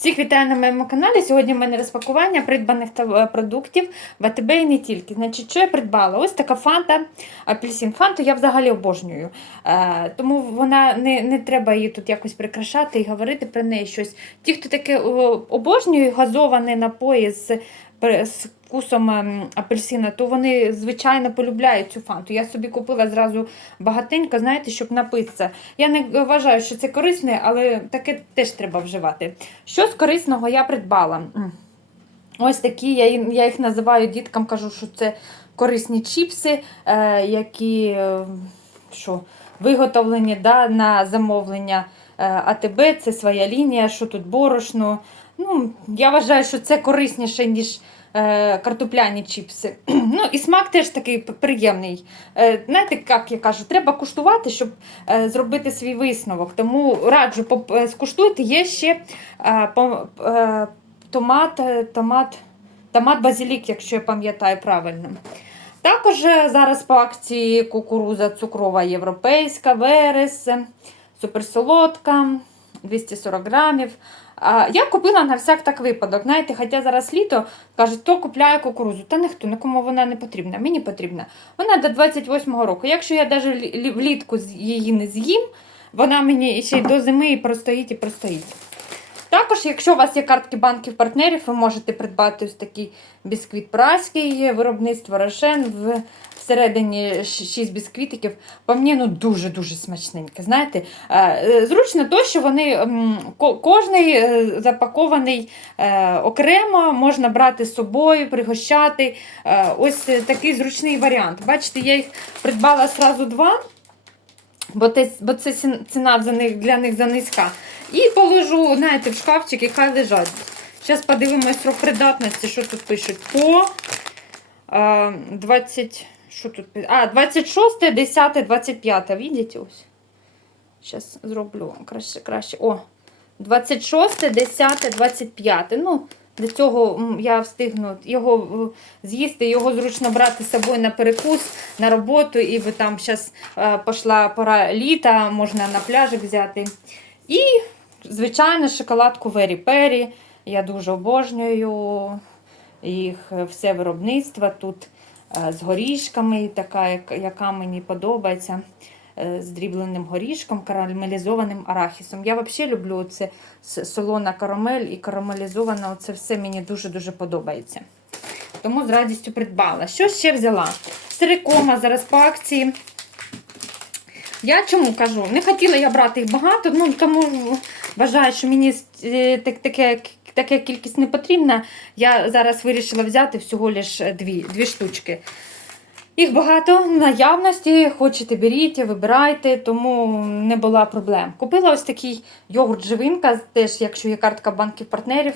Всіх вітаю на моєму каналі. Сьогодні в мене розпакування придбаних е, продуктів в АТБ і не тільки. Значить, що я придбала? Ось така фанта, апельсин. Фанту я взагалі обожнюю. Е, тому вона не, не треба її тут якось прикрашати і говорити про неї щось. Ті, хто таке обожнює газовані напої з, з вкусом ем, апельсина, то вони, звичайно, полюбляють цю фанту. Я собі купила зразу багатенько, знаєте, щоб напитися. Я не вважаю, що це корисне, але таке теж треба вживати. Що з корисного я придбала? Ось такі, я, їх називаю діткам, кажу, що це корисні чіпси, е, які е, що, виготовлені да, на замовлення е, АТБ, це своя лінія, що тут борошно. Ну, я вважаю, що це корисніше, ніж е, картопляні чіпси. ну, і смак теж такий приємний. Е, знаєте, як я кажу, треба куштувати, щоб е, зробити свій висновок. Тому раджу, е, скуштуйте. Є ще е, по- е, томат, е, томат, томат базилік, якщо я пам'ятаю правильно. Також е, зараз по акції кукуруза цукрова європейська, верес, суперсолодка, 240 грамів. А, Я купила на всяк так випадок. Знаєте, хоча зараз літо кажуть, то купляє кукурузу. Та ніхто, нікому вона не потрібна. Мені потрібна. Вона до 28-го року. Якщо я навіть влітку її не з'їм, вона мені ще й до зими і простоїть і простоїть. Також, якщо у вас є картки банків партнерів, ви можете придбати ось такий бісквіт праський, виробництво Рошен в всередині 6 бісквітиків. По мені ну дуже-дуже смачненьке. Знаєте, Е, е, зручно то, що вони кожний е, запакований окремо, можна брати з собою, пригощати. Ось такий зручний варіант. Бачите, я їх придбала одразу два. Бо, це ціна за них, для них занизька. І положу, знаєте, в шкафчик і хай лежать. Зараз подивимось срок придатності, що тут пишуть. По 20, що тут? А, 26, 10, 25. Видите ось? Зараз зроблю краще, краще. О, 26, 10, 25. Ну, для цього я встигну його е, з'їсти, його зручно брати з собою на перекус, на роботу, і ви там зараз пішла пора літа, можна на пляжик взяти. І, звичайно, шоколадку Вері Пері. Я дуже обожнюю їх е, все виробництво тут е, з горішками, така, яка мені подобається. е, З дрібленим горішком, карамелізованим арахісом. Я взагалі люблю це солона карамель і карамелізована. Це все мені дуже-дуже подобається. Тому з радістю придбала. Що ще взяла? Сирикома зараз по акції. Я чому кажу? Не хотіла я брати їх багато, ну тому вважаю, що мені е, так, таке, така кількість не потрібна. Я зараз вирішила взяти всього лише дві, дві штучки. Їх багато наявності, хочете беріть, вибирайте, тому не була проблем. Купила ось такий йогурт живинка, теж, якщо є картка банків партнерів,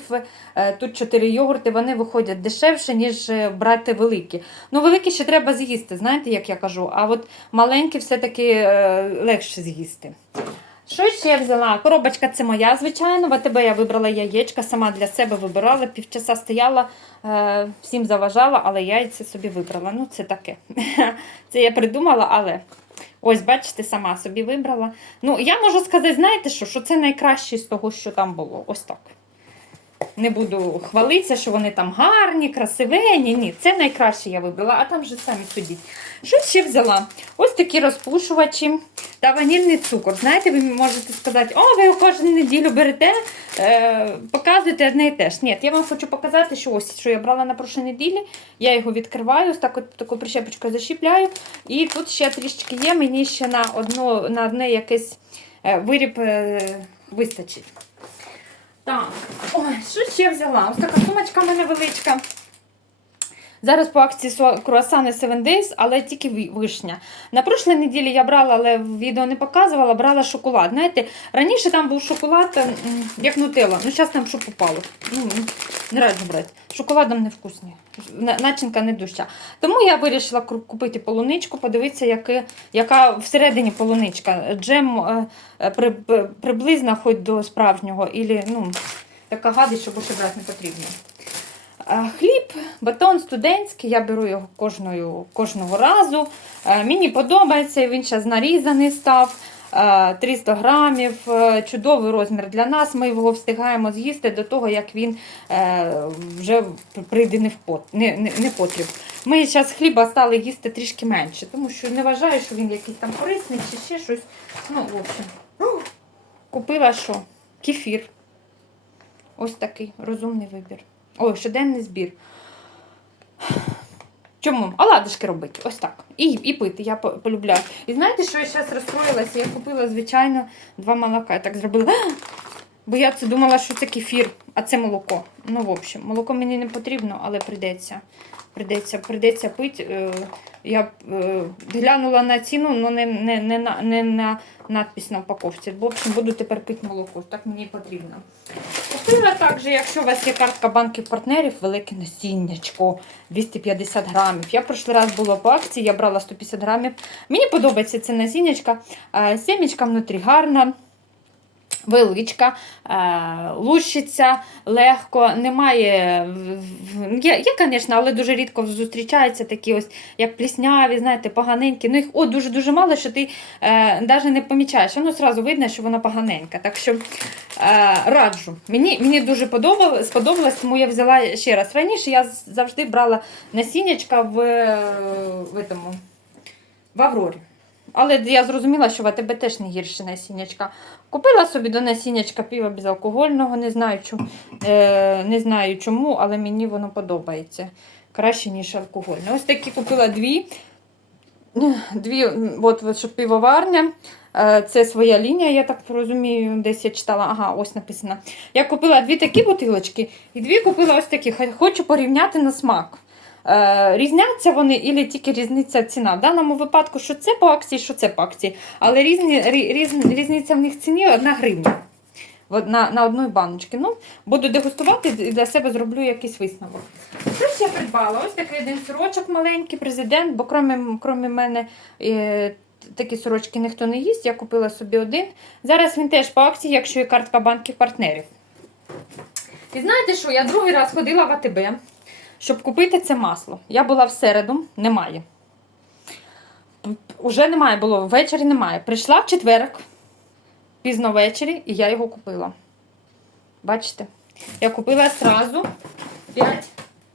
е, тут 4 йогурти, вони виходять дешевше, ніж е, брати великі. Ну, великі ще треба з'їсти, знаєте, як я кажу, а от маленькі все-таки е, легше з'їсти. Що ще я взяла? Коробочка це моя, звичайно. В АТБ я вибрала яєчка, сама для себе вибирала, півчаса стояла, е, всім заважала, але яйця собі вибрала. Ну, це таке. Це я придумала, але ось, бачите, сама собі вибрала. Ну, я можу сказати, знаєте що, що це найкраще з того, що там було. Ось так. Не буду хвалитися, що вони там гарні, красивені. Ні, це найкраще я вибрала, а там вже самі судіть. Що ще взяла? Ось такі розпушувачі та ванільний цукор. Знаєте, ви можете сказати, о, ви його кожну неділю берете, е, показуєте одне і те ж. Ні, я вам хочу показати, що ось що я брала на прошлій неділі. Я його відкриваю, ось так от таку прищепочкою защіпляю. І тут ще трішечки є, мені ще на, одно, на одне якийсь е, виріб е, вистачить. Так, ой, що ще взяла? Ось така сумочка в мене величка. Зараз по акції круасани 7 Days, але тільки вишня. На прошлій неділі я брала, але відео не показувала, брала шоколад. Знаєте, раніше там був шоколад, як нутелла. Ну, зараз там що попало. Ну, не раджу брати. Шоколадом не вкусний. На- Начинка не дужча. Тому я вирішила купити полуничку, подивитися, яке, яка всередині полуничка. Джем е, е, при, при- приблизно хоч до справжнього. Ілі, ну, така гадість, що більше брати не потрібно. А, Хліб, батон студентський, я беру його кожною, кожного разу. Е, Мені подобається, він зараз нарізаний став. е, 300 грамів, е, чудовий розмір для нас. Ми його встигаємо з'їсти до того, як він е, вже прийде не в пот, не, не, не потріб. Ми зараз хліба стали їсти трішки менше, тому що не вважаю, що він якийсь там корисний чи ще щось. Ну, в общем. Купила що? Кефір. Ось такий розумний вибір. Ой, щоденний збір. Чому? Оладушки робити. Ось так. І, і пити, я по- полюбляю. І знаєте, що я зараз розстроїлася? Я купила, звичайно, два молока. Я так зробила. Бо я це думала, що це кефір, а це молоко. Ну, в общем, молоко мені не потрібно, але прийдеться. Прийдеться, прийдеться пити. Е, Я е, глянула на ціну, але не, не, не, на, не на надпись на упаковці. В общем, буду тепер пити молоко. Так мені потрібно. Купила також, якщо у вас є картка банків партнерів, велике насіннячко 250 грамів. Я прошлий раз була по акції, я брала 150 грамів. Мені подобається це насіннячка. Е, Сімечка внутрі гарна. Величка, е, лущиться легко, немає. в- в- Є, є, звісно, але дуже рідко зустрічаються такі ось, як плісняві, знаєте, поганенькі. Ну їх о, дуже-дуже мало, що ти е, навіть не помічаєш. Воно одразу видно, що вона поганенька. Так що е, раджу. Мені, мені дуже подобалось, сподобалось, тому я взяла ще раз. Раніше я завжди брала насіннячка в, е, в, в Аврорі. Але я зрозуміла, що в АТБ теж не гірше насіннячка. Купила собі до насіннячка пива безалкогольного, не знаю, чому, е, не знаю чому, але мені воно подобається. Краще, ніж алкогольне. Ось такі купила дві. Дві, от, що пивоварня. Е, Це своя лінія, я так розумію, десь я читала. Ага, ось написано. Я купила дві такі бутилочки і дві купила ось такі. Хо- Хочу порівняти на смак. Е, Різняться вони, і тільки різниця ціна. В даному випадку, що це по акції, що це по акції. Але різні, різ, різниця в них ціні одна гривня. На, на одної баночки. Ну, буду дегустувати і для себе зроблю якийсь висновок. Ж я придбала? Ось такий один сирочок маленький, президент, бо крім, крім мене е, такі сорочки ніхто не їсть. Я купила собі один. Зараз він теж по акції, якщо є картка банків партнерів. І знаєте що? Я другий раз ходила в АТБ, щоб купити це масло. Я була в середу, немає. Уже немає було, ввечері немає. Прийшла в четверг, пізно ввечері, і я його купила. Бачите? Я купила одразу 5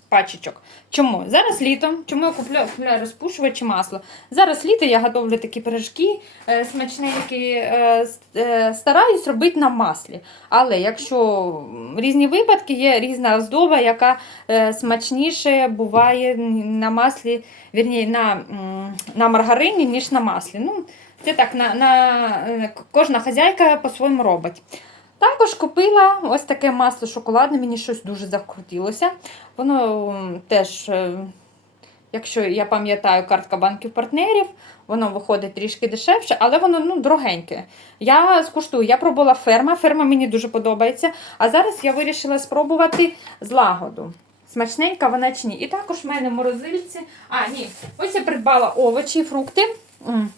пачечок. Чому? Зараз літо. Чому я купляю, купляю розпушувачі масло? Зараз літо я готовлю такі пиріжки е, смачненькі, е, е, стараюсь робити на маслі. Але якщо різні випадки, є різна оздоба, яка е, смачніше буває на маслі, вірні, на, на маргарині, ніж на маслі. Ну, це так, на, на, е, кожна хазяйка по-своєму робить. Також купила ось таке масло шоколадне, мені щось дуже закрутилося. Воно теж, е, якщо я пам'ятаю, картка банків партнерів, воно виходить трішки дешевше, але воно ну, дорогеньке. Я скуштую, я пробувала ферма, ферма мені дуже подобається. А зараз я вирішила спробувати злагоду. Смачненька вона чи ні. І також в мене в морозильці. А, ні, ось я придбала овочі, фрукти. М.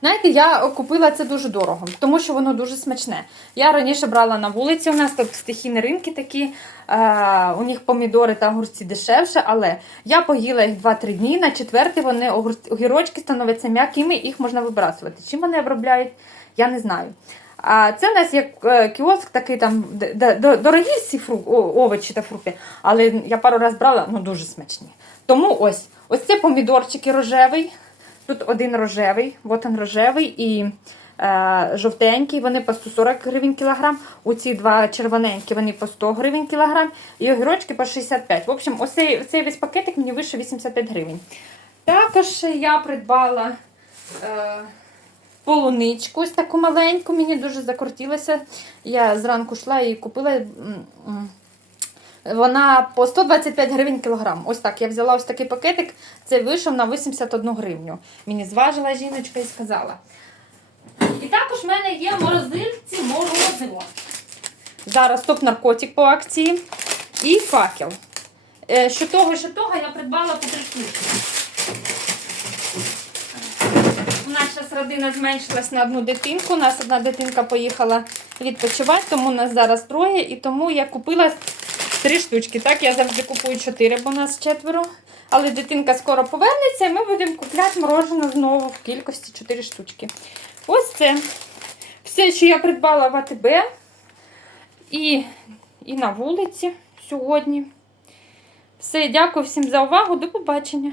Знаєте, я купила це дуже дорого, тому що воно дуже смачне. Я раніше брала на вулиці, у нас тут стихійні ринки такі, е, у них помідори та огурці дешевше, але я поїла їх 2-3 дні, на четвертий вони огірочки становляться м'якими, їх можна вибрасувати. Чим вони обробляють, я не знаю. А це у нас є е, кіоск такий там дорогі всі фру... овочі та фрукти, але я пару разів брала, ну дуже смачні. Тому ось, ось це помідорчики рожевий. Тут один рожевий, от він рожевий і е, жовтенький, вони по 140 гривень кілограм. У ці два червоненькі вони по 100 гривень кілограм, і огірочки по 65. В общем, ось цей, весь пакетик мені вийшов 85 гривень. Також я придбала е, полуничку, ось таку маленьку, мені дуже закрутилося. Я зранку йшла і купила. Вона по 125 гривень кілограм. Ось так. Я взяла ось такий пакетик. Це вийшов на 81 гривню. Мені зважила жіночка і сказала. І також в мене є морозильці морозиво. Зараз топ-наркотик по акції. І факел. Е, Що того, що того, я придбала по три штуки. У нас зараз родина зменшилась на одну дитинку. У нас одна дитинка поїхала відпочивати, тому у нас зараз троє. І тому я купила Три штучки. Так, я завжди купую чотири, бо нас четверо. Але дитинка скоро повернеться, і ми будемо купляти морожене знову в кількості чотири штучки. Ось це. Все, що я придбала в АТБ і, і на вулиці сьогодні. Все, дякую всім за увагу. До побачення.